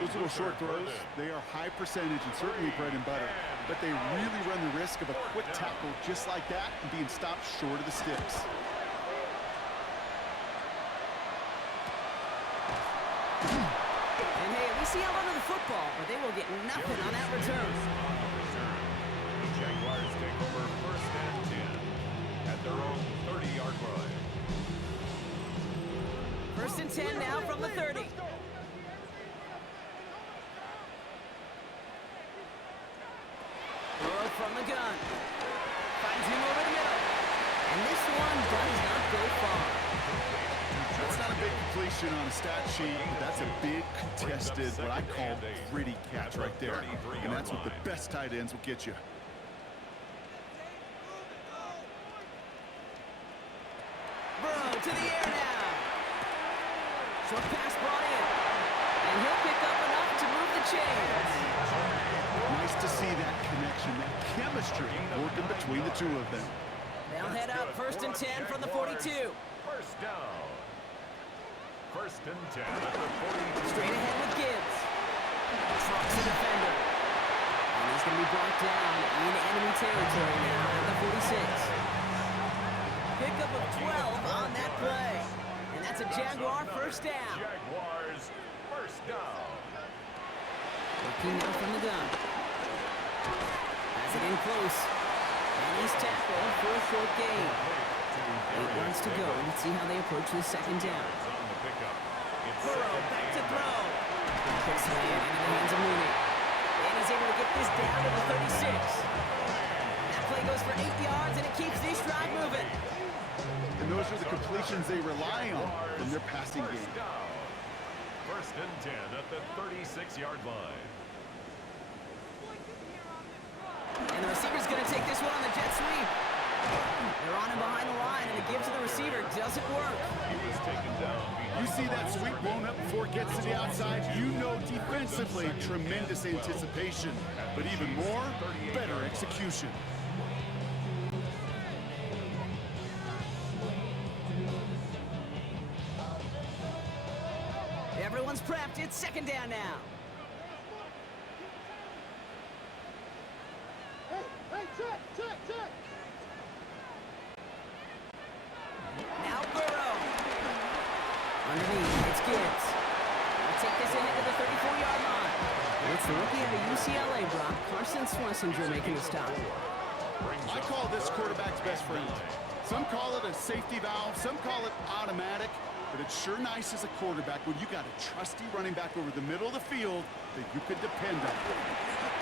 Those little short throws, they are high percentage and certainly bread and butter. But they really run the risk of a quick tackle just like that and being stopped short of the sticks. And hey, at least he held onto the football, but they will get nothing on that return. The Jaguars take over first and 10 at their own 30-yard line. First and 10 now from the 30. Burrow from the gun. Finds him over the middle. And this one does not go far. That's not a big completion on a stat sheet, but that's a big contested, what I call gritty catch right there. And that's what the best tight ends will get you. Burrow to the air now. Short pass brought in. And he'll pick up enough to move the chains. Nice to see that connection, that chemistry working between the two of them. They'll head up first and 10 from the 42. First down. First and 10 at the 42. Straight ahead with Gibbs. Trucks the defender. And he's going to be brought down in enemy territory now at the 46. Pickup of 12 on that play. And that's a Jaguar first down. Jaguars first down. Working now from the gun. Has it in close. And he's tackled for a short gain. 8 yards to go. Let's see how they approach this second down. Burrow back to throw. Kicks it in into the hands of Mooney. And he's able to get this down to the 36. That play goes for 8 yards, and it keeps this drive moving. And those are the completions they rely on from their passing game. First and 10 at the 36-yard line. And the receiver's going to take this one on the jet sweep. They're on him behind the line, and the give to the receiver doesn't work. He was taken down. You see that sweep blown up before it gets to the outside, you know defensively tremendous anticipation, but even more, better execution. Everyone's prepped. It's second down now. Now Burrow. Underneath, it's Gibbs. They'll take this ahead to the 34-yard line. It's the rookie out of UCLA, Brock, Carson Schlesinger making the stop. I call this quarterback's best friend. Some call it a safety valve, some call it automatic. but it's sure nice as a quarterback when you got a trusty running back over the middle of the field that you could depend on.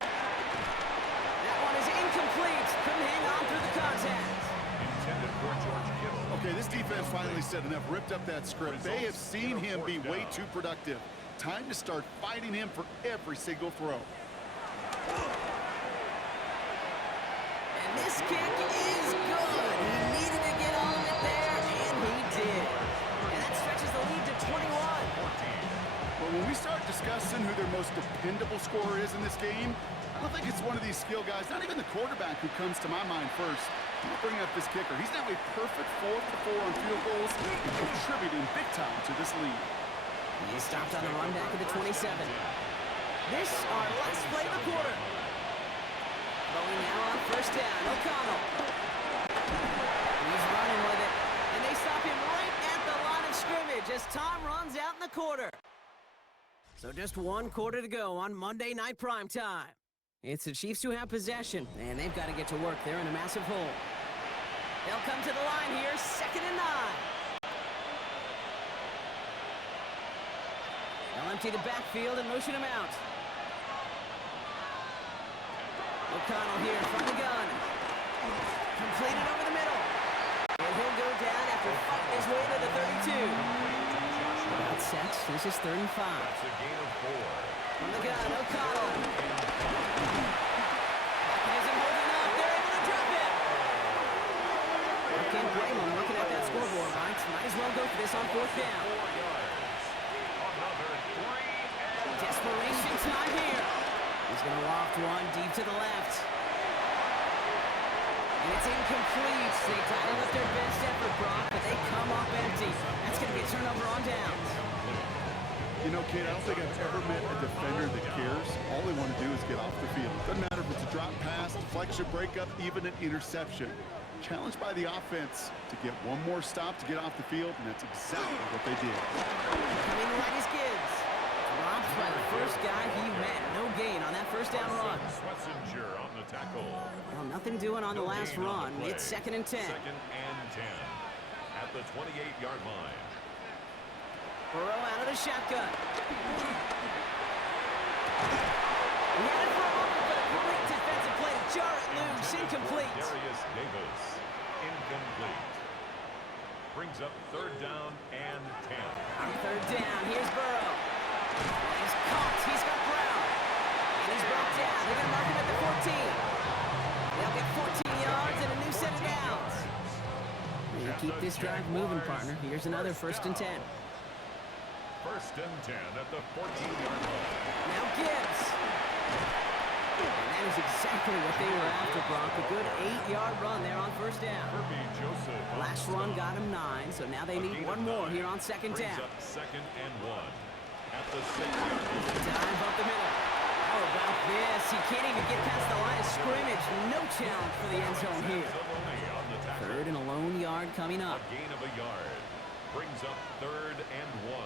That one is incomplete. Couldn't hang on through the contact. Intended for George Kittle. Okay, this defense finally said enough, ripped up that script. They have seen him be way too productive. Time to start fighting him for every single throw. And this kick is good. He needed to get all of it there, and he did. And that stretches the lead to 21. Well, when we start discussing who their most dependable scorer is in this game, I don't think it's one of these skill guys, not even the quarterback, who comes to my mind first. I'm gonna bring up this kicker. He's now a perfect 4 for 4 on field goals and contributing big time to this lead. He is stopped on the run back at the 27. This our last play of the quarter. Going now on first down, O'Connell. He's running with it, and they stop him right at the line of scrimmage as time runs out in the quarter. So just one quarter to go on Monday Night Primetime. It's the Chiefs who have possession, and they've got to get to work. They're in a massive hole. They'll come to the line here, 2nd and 9. They'll empty the backfield and motion him out. O'Connell here from the gun. Completed over the middle. And he'll go down after fighting his way to the 32. Without sacks, this is 3rd and 5. That's a gain of 4. From the gun, O'Connell. Isn't holding up. They're able to drop it. I can't blame him looking at that scoreboard, right? Might as well go for this on 4th down. 4 yards. Another 3 and Desperation time here. He's going to loft one deep to the left. And it's incomplete. They dial up their best effort, Brock, but they come up empty. That's going to be a turnover on downs. You know, kid, I don't think I've ever met a defender that cares. All they want to do is get off the field. Doesn't matter if it's a drop pass, deflection, breakup, even an interception. Challenged by the offense to get one more stop to get off the field, and that's exactly what they did. Coming right is Gibbs. Dropped by the first guy he met. No gain on that first down run. Swessinger on the tackle. Well, nothing doing on the last run. It's 2nd and 10. 2nd and 10 at the 28-yard line. Burrow out of the shotgun. He had it for a moment, but a great defensive play to jar it loose. Incomplete. Darius Davis, incomplete. Brings up 3rd down and 10. On 3rd down, here's Burrow. He's caught. He's got Brown. And he's brought down. They're going to mark him at the 14. They'll get 14 yards and a new set of downs. You keep this drive moving, partner. Here's another 1st and 10. 1st and 10 at the 14-yard line. Now Gibbs. And that is exactly what they were after, Brock. A good 8-yard run there on 1st down. Kirby Joseph. Last run got him 9, so now they need one more here on 2nd Brings down. up 2nd and 1 at the 6-yard line. Dive up the middle. How about this? He can't even get past the line of scrimmage. No challenge for the end zone here. Zanoni on the tackle. 3rd and a lone yard coming up. A gain of a yard. Brings up 3rd and 1.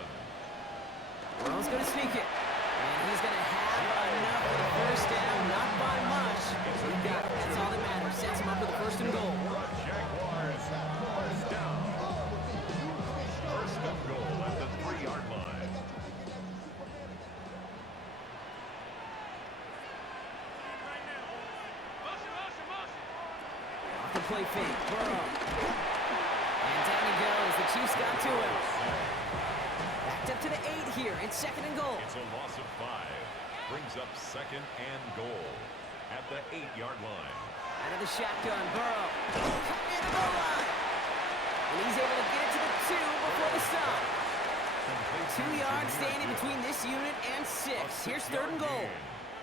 Burrow's going to sneak it. And he's going to have enough for the 1st down. Not by much. He got it. That's all that matters. Sets him up with the 1st and goal. Jaguars, 1st down. 1st and goal at the 3-yard line. Off the play fake. Burrow. And down he goes. The Chiefs got to him. Backed up to the 8 here. It's 2nd and goal. It's a loss of 5. Brings up 2nd and goal at the 8-yard line. Out of the shotgun. Burrow. Cutting in the goal line. And he's able to get it to the 2 before the stop. 2 yards standing between this unit and 6. Here's 3rd and goal.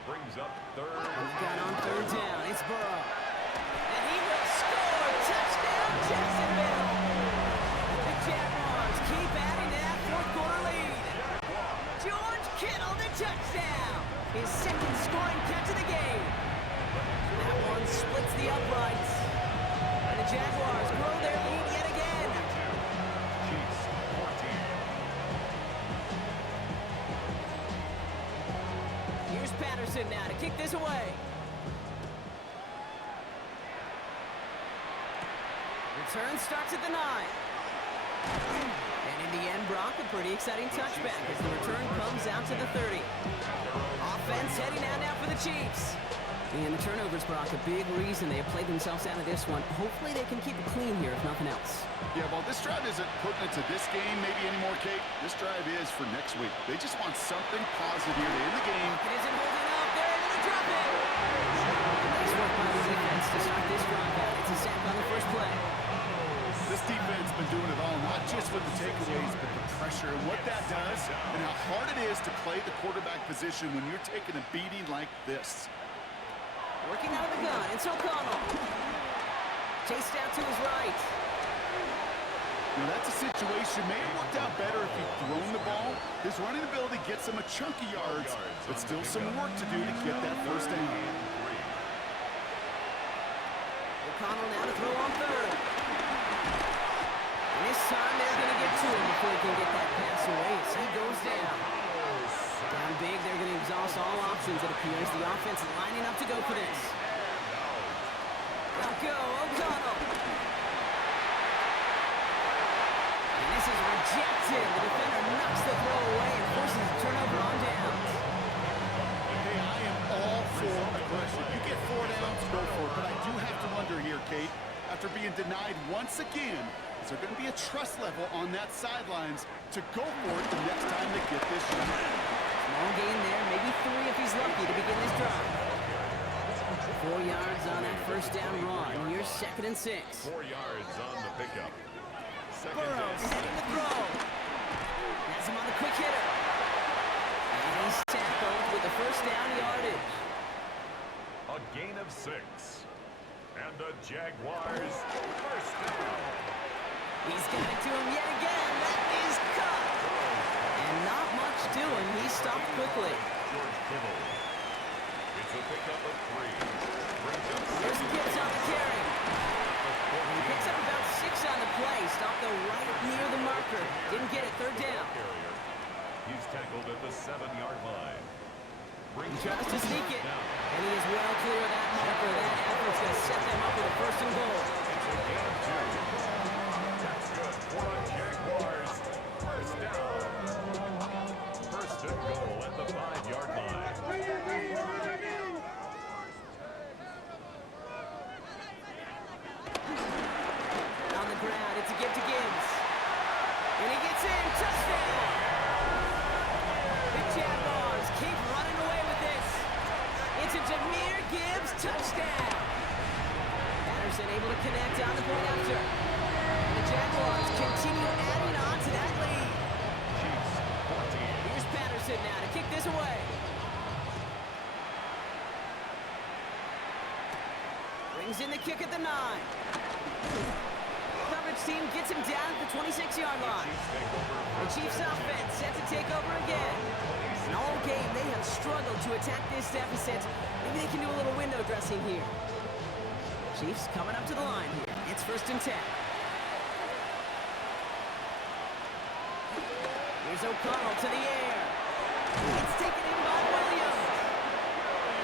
Brings up 3rd. He's got on 3rd down. It's Burrow. And he will score. Touchdown, Jacksonville. The Jaguars keep adding to that 4th quarter lead. George Kittle, the touchdown. His 2nd scoring catch of the game. That one splits the uprights. And the Jaguars grow their lead yet again. Chiefs 14. Here's Patterson now to kick this away. Return starts at the 9. And it the end, Brock, a pretty exciting touchback as the return comes out to the 30. Offense heading out now for the Chiefs. And the turnovers, Brock, a big reason they have played themselves out of this one. Hopefully they can keep it clean here, if nothing else. Yeah, well, this drive isn't pertinent to this game maybe anymore, Kate. This drive is for next week. They just want something positive here to end the game. It isn't holding up. They're able to drop it. Nice work by the defense to start this drive out. It's a sack on the first play. This defense has been doing it all, not just with the takeaways, but the pressure and what that does and how hard it is to play the quarterback position when you're taking a beating like this. Working out of the gun, it's O'Connell. Chased out to his right. Now that's a situation, may have worked out better if he'd thrown the ball. His running ability gets him a chunk of yards, but still some work to do to get that first down. O'Connell now to throw on third. And this time they're going to get to him before he can get that pass away as he goes down. Down big, they're going to exhaust all options, it appears. The offense lining up to go for this. Now go, O'Connell. And this is rejected. The defender knocks the throw away and forces a turnover on downs. Hey, I am all for aggression. You get 4 downs, go for it. But I do have to wonder here, Kate, after being denied once again, is there going to be a trust level on that sidelines to go for it the next time they get this shot? Small gain there, maybe 3 if he's lucky to begin this drive. 4 yards on that first down run. Here's 2nd and 6. 4 yards on the pickup. Second Burrows and heading to throw. Has him on the quick hitter. And he's tackled with the first down yardage. a gain of 6. And the Jaguars first down. He's got it to him yet again. That is cut. And not much doing. He stopped quickly. George Kittle. It's a pickup of 3. Brings up Here's second. Gibbs on the carry. And he picks up about 6 on the play. Stopped though right near the marker. Didn't get it. 3rd down. Carrier. He's tackled at the 7-yard line. He tries to sneak it. And he is well clear of that marker. That effort's going to set them up with a 1st and goal. It's a gain of 2. That's good for the Jaguars. First down. 1st and goal at the 5-yard line. On the ground, it's a give to Gibbs. And he gets in. Touchdown! The Jaguars keep running away with this. It's a Jahmyr Gibbs touchdown. Patterson able to connect on the point after. And the Jaguars continue adding on to that lead. Chiefs 14. Here's Patterson now to kick this away. Brings in the kick at the 9. Coverage team gets him down at the 26-yard line. The Chiefs offense set to take over again. And all game, they have struggled to attack this deficit. Maybe they can do a little window dressing here. Chiefs coming up to the line here. It's 1st and 10. Here's O'Connell to the air. It's taken in by Williams.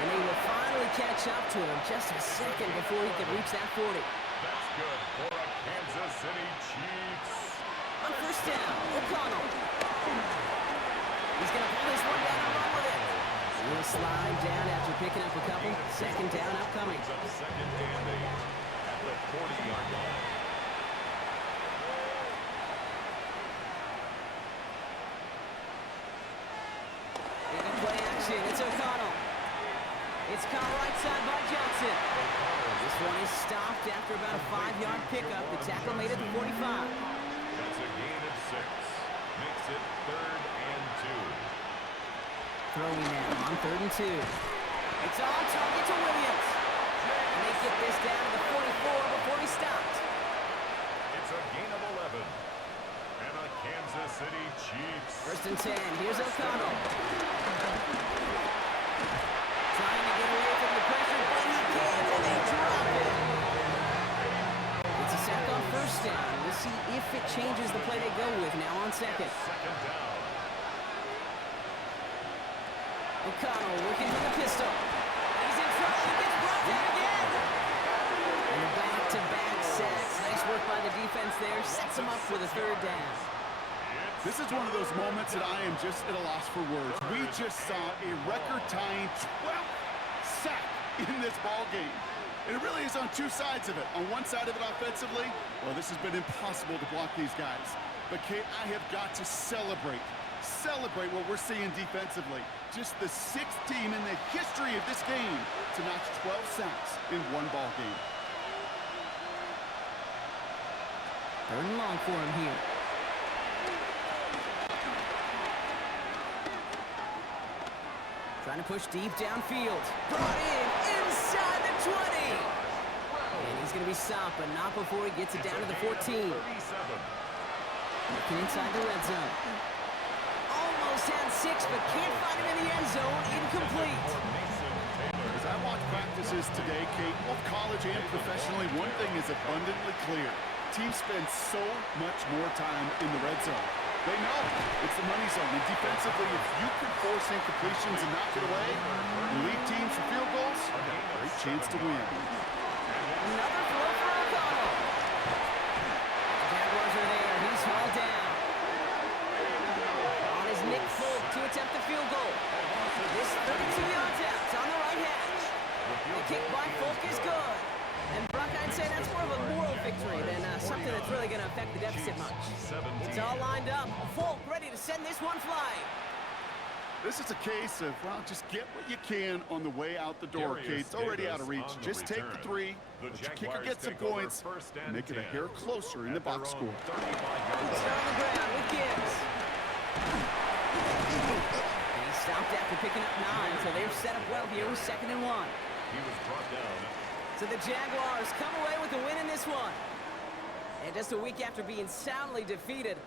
And they will finally catch up to him just a second before he can reach that 40. That's good for a Kansas City Chiefs. On 1st down, O'Connell. He's going to pull this one down and run with it. He'll slide down after picking up a couple. 2nd down upcoming. Brings up 2nd and 8 at the 40-yard line. They can play action. It's O'Connell. It's caught right side by Johnson. This one is stopped after about a 5-yard pickup. The tackle made it to 45. That's a gain of 6. Makes it 3rd and 2. Throwing now on 3rd and 2. It's on target to Williams. And they get this down to the 44 before he stopped. It's a gain of 11. And a Kansas City Chiefs. 1st and 10. Here's O'Connell. Trying to get away from the pressure, but he can, and they drop it. It's a sack on 1st down. We'll see if it changes the play they go with now on 2nd. 2nd down. O'Connell working from the pistol. He's in trouble. He gets brought down again. And the back-to-back sacks. Nice work by the defense there. Sets him up with a 3rd down. This is one of those moments that I am just at a loss for words. We just saw a record-tying 12th sack in this ball game. And it really is on two sides of it. On one side of it offensively, well, this has been impossible to block these guys. But, Kate, I have got to celebrate what we're seeing defensively. Just the sixth team in the history of this game to notch 12 sacks in one ball game. Third and long for him here. Trying to push deep downfield. Brought in inside the 20. And he's going to be stopped, but not before he gets it down to the 14. Looking inside the red zone. Almost had 6, but can't find him in the end zone. Incomplete. As I watch practices today, Kate, both college and professionally, one thing is abundantly clear. Teams spend so much more time in the red zone. They know it's the money zone. And defensively, if you can force incompletions and knock it away and lead teams for field goals, you got a great chance to win. Another throw for O'Connell. Jaguars are there. He's hauled down. On his Nick Folk to attempt the field goal. This 32 yards out. It's on the right hash. The kick by Folk is good. And Brock, I'd say that's more of a moral victory than something that's really going to affect the deficit much. It's all lined up. Folk ready to send this one flying. This is a case of, well, just get what you can on the way out the door, Kate. It's already out of reach. Just take the 3, let your kicker get some points, and make it a hair closer in the box score. It's on the ground with Gibbs. And he stopped after picking up 9, so they've set up well here with 2nd and 1. He was brought down. So the Jaguars come away with a win in this one. And just a week after being soundly defeated